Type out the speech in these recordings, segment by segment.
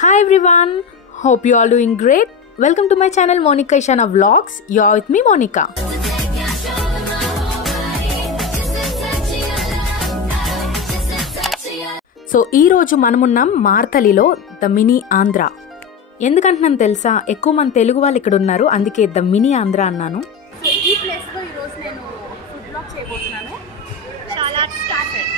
Hi everyone, hope you all doing great. Welcome to my channel Monica Ishana Vlogs. You're with me Monica. So ఈ రోజు మనమున్నాం మార్తలిలో the mini Andhra. ఎందుకంటున్నాను తెలుసా, ఎక్కువ మంది తెలుగు వాళ్ళు ఇక్కడ ఉన్నారు, అందుకే ద మినీ ఆంధ్ర అన్నాను. సో ఈ ప్లేస్ లో ఈ రోజు నేను ఫుడ్ బ్లాగ్ చేయబోతున్నాను. చాలా స్టార్టెడ్.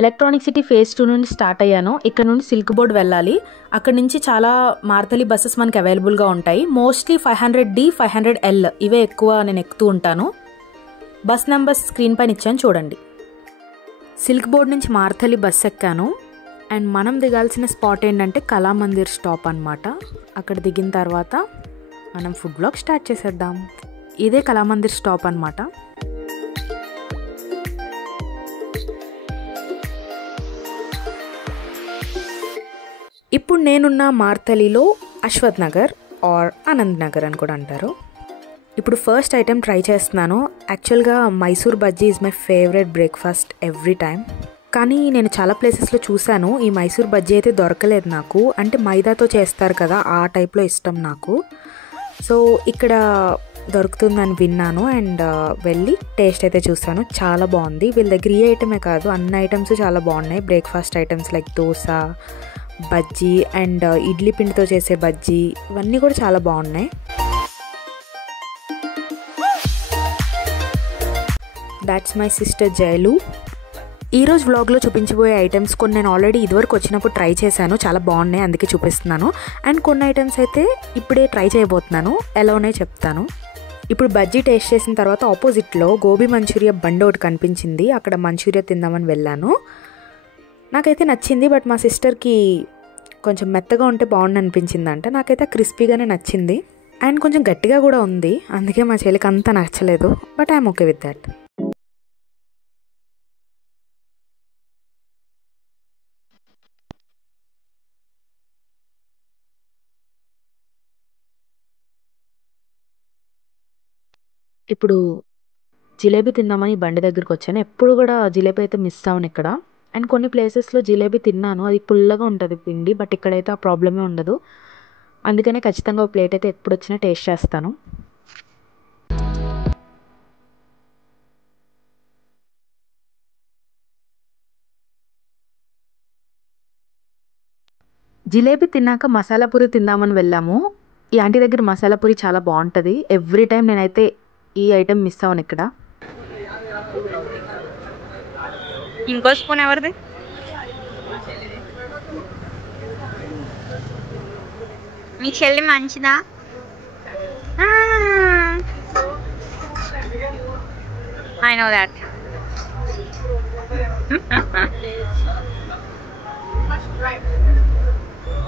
ఎలక్ట్రానిక్ సిటీ ఫేజ్ 2 నుండి స్టార్ట్ అయ్యాను. ఇక్కడ నుండి సిల్క్ బోర్డ్ వెళ్ళాలి. అక్కడ నుంచి చాలా మార్తలి బస్సెస్ మనకి అవైలబుల్గా ఉంటాయి. మోస్ట్లీ 500D 500L ఇవే ఎక్కువ నేను ఎక్కుతూ ఉంటాను. బస్ నెంబర్స్ స్క్రీన్ పైన ఇచ్చాను చూడండి. సిల్క్ బోర్డ్ నుంచి మార్తలి బస్ ఎక్కాను. అండ్ మనం దిగాల్సిన స్పాట్ ఏంటంటే కళామందిర్ స్టాప్ అనమాట. అక్కడ దిగిన తర్వాత మనం ఫుడ్ బ్లాగ్ స్టార్ట్ చేసేద్దాం. ఇదే కళామందిర్ స్టాప్ అనమాట. ఇప్పుడు నేనున్న మార్తలిలో అశ్వథ్ నగర్ ఆర్ ఆనంద్ నగర్ అని కూడా అంటారు. ఇప్పుడు ఫస్ట్ ఐటెం ట్రై చేస్తున్నాను. యాక్చువల్గా Mysore bajji is my favourite breakfast every time. కానీ నేను చాలా ప్లేసెస్లో చూశాను, ఈ మైసూర్ బజ్జీ అయితే దొరకలేదు నాకు. అంటే మైదాతో చేస్తారు కదా, ఆ టైప్లో ఇష్టం నాకు. సో ఇక్కడ దొరుకుతుందని విన్నాను అండ్ వెళ్ళి టేస్ట్ అయితే చూస్తాను. చాలా బాగుంది. వీళ్ళ దగ్గర ఈ ఐటమే కాదు, అన్ని ఐటమ్స్ చాలా బాగున్నాయి. Breakfast items like dosa, bajji and idli పిండితో చేసే బజ్జీ, ఇవన్నీ కూడా చాలా బాగున్నాయి. That's my sister jail. ఈరోజు వ్లాగ్లో చూపించబోయే ఐటమ్స్ కొన్ని నేను ఆల్రెడీ ఇదివరకు వచ్చినప్పుడు ట్రై చేశాను, చాలా బాగున్నాయి, అందుకే చూపిస్తున్నాను. అండ్ కొన్ని ఐటమ్స్ అయితే ఇప్పుడే ట్రై చేయబోతున్నాను, ఎలా ఉన్నాయో చెప్తాను. ఇప్పుడు బజ్జీ టేస్ట్ చేసిన తర్వాత ఆపోజిట్లో గోబీ మంచూరియా బండి ఒకటి కనిపించింది. అక్కడ మంచూరియా తిందామని వెళ్ళాను. నాకైతే నచ్చింది, బట్ మా సిస్టర్కి కొంచెం మెత్తగా ఉంటే బాగుంది అనిపించిందంట. నాకైతే క్రిస్పీగానే నచ్చింది అండ్ కొంచెం గట్టిగా కూడా ఉంది, అందుకే మా చెల్లికి అంతా నచ్చలేదు. But I'm okay with that. ఇప్పుడు జిలేబీ తిందామని బండి దగ్గరికి వచ్చాను. ఎప్పుడు కూడా జిలేబీ అయితే మిస్ అవ్వను ఇక్కడ. అండ్ కొన్ని ప్లేసెస్లో జిలేబీ తిన్నాను, అది పుల్లగా ఉంటుంది పిండి, బట్ ఇక్కడైతే ఆ ప్రాబ్లమే ఉండదు. అందుకనే ఖచ్చితంగా ఒక ప్లేట్ అయితే ఎప్పుడు వచ్చినా టేస్ట్ చేస్తాను. జిలేబీ తిన్నాక మసాలా పూరి తిందామని వెళ్ళాము. ఈ ఆంటీ దగ్గర మసాలా పూరి చాలా బాగుంటుంది. ఎవ్రీ టైం నేనైతే ఈ ఐటెం మిస్ అవ్వను ఇక్కడ. ఇంకో స్పూన్ ఎవరిది? మీ చెల్లి మంచిదా? I know that.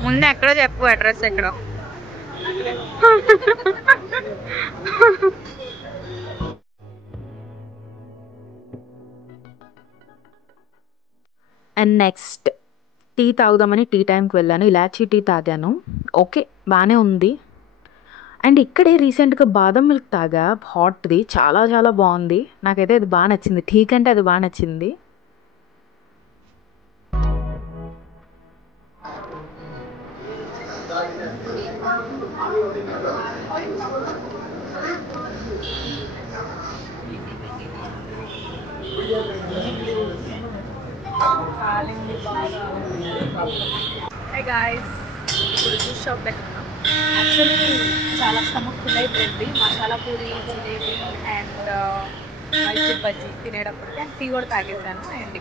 ముందు ఎక్కడో చెప్పు, అడ్రస్ ఎక్కడో. అండ్ నెక్స్ట్ టీ తాగుదామని టీ టైంకి వెళ్ళాను. ఇలాచీ టీ తాగాను, ఓకే బాగానే ఉంది. అండ్ ఇక్కడే రీసెంట్గా బాదం మిల్క్ తాగా, హాట్ది, చాలా చాలా బాగుంది. నాకైతే అది బాగా నచ్చింది, టీ కంటే అది బాగా నచ్చింది. Hey guys, జ్యూస్ షాప్ దగ్గర ఉన్నాం. యాక్చువల్లీ చాలా స్టమక్ ఫుల్ అయిపోయింది. మసాలా పూరి, జిలేబీ అండ్ మైసూర్ బజ్జీ తినేటప్పటికి అండ్ టీ కూడా తాగేసాను. అండ్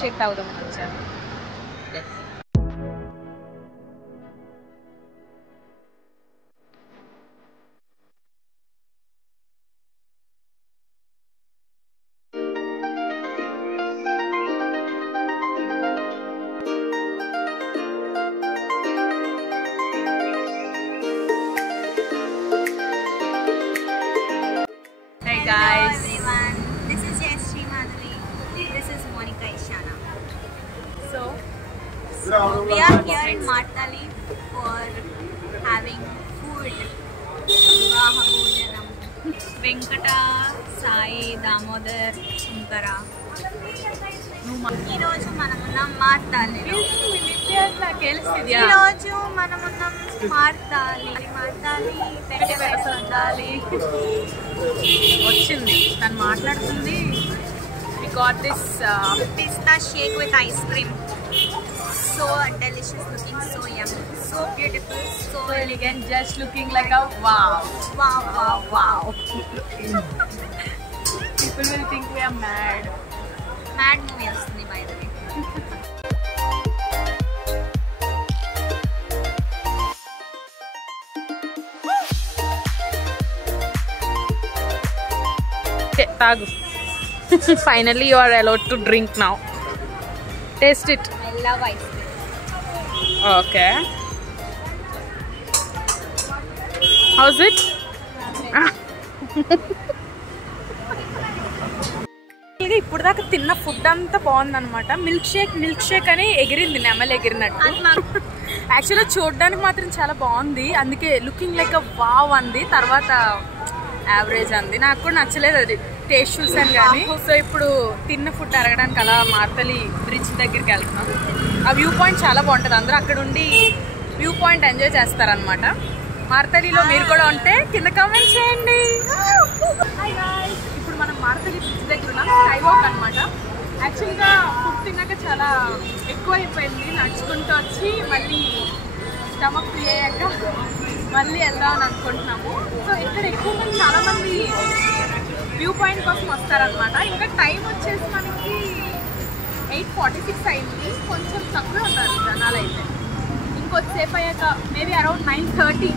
షేక్ తాగుదామని వచ్చాను. We are here in Martali for having food. Vivaha Bhojanam. Venkata, Sai, Damodar, Suntara. ఈరోజు మనమున్నాం మార్తాలిలో. ఈరోజు మనమున్నాం మార్తాలి. వచ్చింది తను మాట్లాడుతుంది. We got this pista shake with ice cream. So delicious looking, so yummy, so beautiful, so elegant, just looking like a wow. People will think we are mad. Mad movie వస్తుంది by the way. Tagu. Finally you are allowed to drink now. Taste it. I love ice cream. Okay. How's it? ఇప్పుడు దాకా తిన్న food అంతా బాగుందన్నమాట. Milk shake అని ఎగిరింది, నెమలి ఎగిరినట్టు. యాక్చువల్గా చూడడానికి మాత్రం చాలా బాగుంది, అందుకే లుకింగ్ లైక్ వావ్ అంది. తర్వాత యావరేజ్ అంది, నాకు కూడా నచ్చలేదు అది టేస్ట్ చూసాను కానీ. సో ఇప్పుడు తిన్న ఫుడ్ అరగడానికి అలా మార్తలి బ్రిడ్జ్ దగ్గరికి వెళ్తున్నాం. ఆ వ్యూ పాయింట్ చాలా బాగుంటుంది, అందరూ అక్కడ ఉండి వ్యూ పాయింట్ ఎంజాయ్ చేస్తారనమాట. మార్తలిలో మీరు కూడా ఉంటే కింద కామెంట్ చేయండి. ఇప్పుడు మనం మార్తలి బ్రిడ్జ్ దగ్గర ఉన్నాం, స్కై వాక్ అనమాట. యాక్చువల్గా ఫుడ్ తిన్నాక చాలా ఎక్కువ అయిపోయింది, నడుచుకుంటూ వచ్చి మళ్ళీ స్టమక్ ఫిల్ అయ్యాక మళ్ళీ వెళ్దామని అనుకుంటున్నాము. సో ఇక్కడ ఎక్కువ మంది చాలా మంది వ్యూ పాయింట్ కోసం వస్తారనమాట. ఇంకా టైం వచ్చేసి మనకి 8:46 అయింది, కొంచెం తక్కువే ఉన్నారు జనాలు అయితే. ఇంకొద్దిసేపు అయ్యాక మేబీ అరౌండ్ 9:30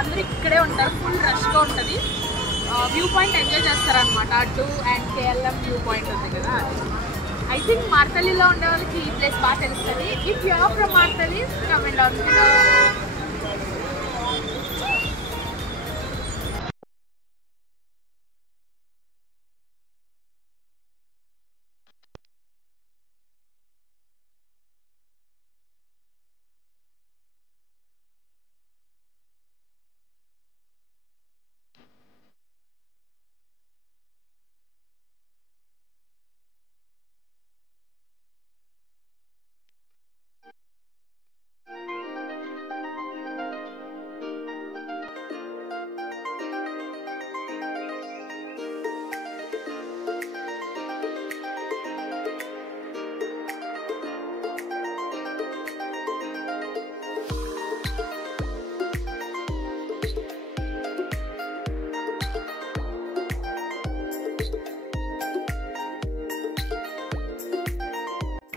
అందరూ ఇక్కడే ఉంటారు, ఫుల్ రష్గా ఉంటుంది. వ్యూ పాయింట్ ఎంజాయ్ చేస్తారనమాట. అటు అండ్ కేఎల్ఎం వ్యూ పాయింట్ ఉంది కదా, ఐ థింక్ మార్తలిలో ఉండే వాళ్ళకి ఈ ప్లేస్ బాగా తెలుస్తుంది. If you are from Marthali comment down below.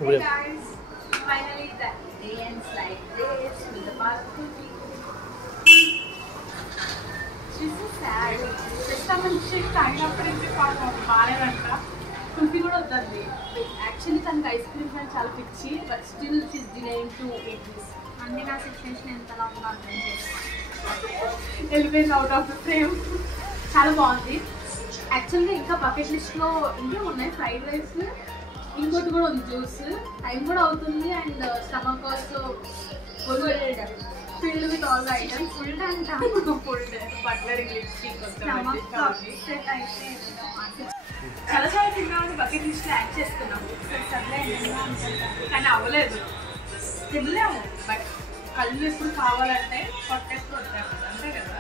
Hey guys, finally the day ends like this with the balcony. She's so sad. Just she tied up in the part of Balayanta. Kulfi kuda uttandi. Actually tanki ice cream fan chala pichi, but still she's denying to eat this. అన్ని నా situation ఎంతలా ఉందో అర్థం చేసుకోండి. Elephant out of the frame. చాలా బాగుంది. యాక్చువల్గా ఇంకా బకెట్ లిస్ట్లో ఇంకా ఉన్నాయి, ఫ్రైడ్ రైస్, ఇంకోటి కూడా ఉంది జ్యూస్. టైం కూడా అవుతుంది and stomach also filled with all the items. Full అంట ఫుల్డ్ బట్లరింగ్ లిప్స్టిక్ చాలా చాలా తిన్నామని బకెట్ లిస్ట్లో యాడ్ చేసుకున్నాము. కానీ అవ్వలేదు, తినలేము. బట్ కళ్ళు ఎప్పుడు కావాలంటే పొట్ట ఎప్పుడు వద్దాం కదా, అంతే కదా.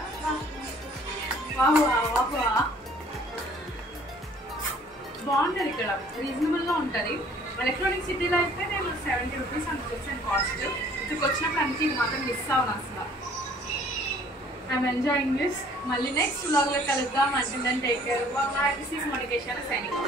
బాగుంటుంది ఇక్కడ, రీజనబుల్గా ఉంటుంది. ఎలక్ట్రానిక్ సిటీలో అయితే నేను 70 రూపీస్ అని చూసాను కాస్ట్. ఇక్కడికి వచ్చినప్పుడు అందుకే ఇది మాత్రం మిస్ అవ్వను అసలు. I'm enjoying this. మళ్ళీ నెక్స్ట్ వ్లాగ్లో కలుద్దాం. అంటే టేక్ కేర్. దిస్ ఈస్ మోనికేషన్ సైనింగ్.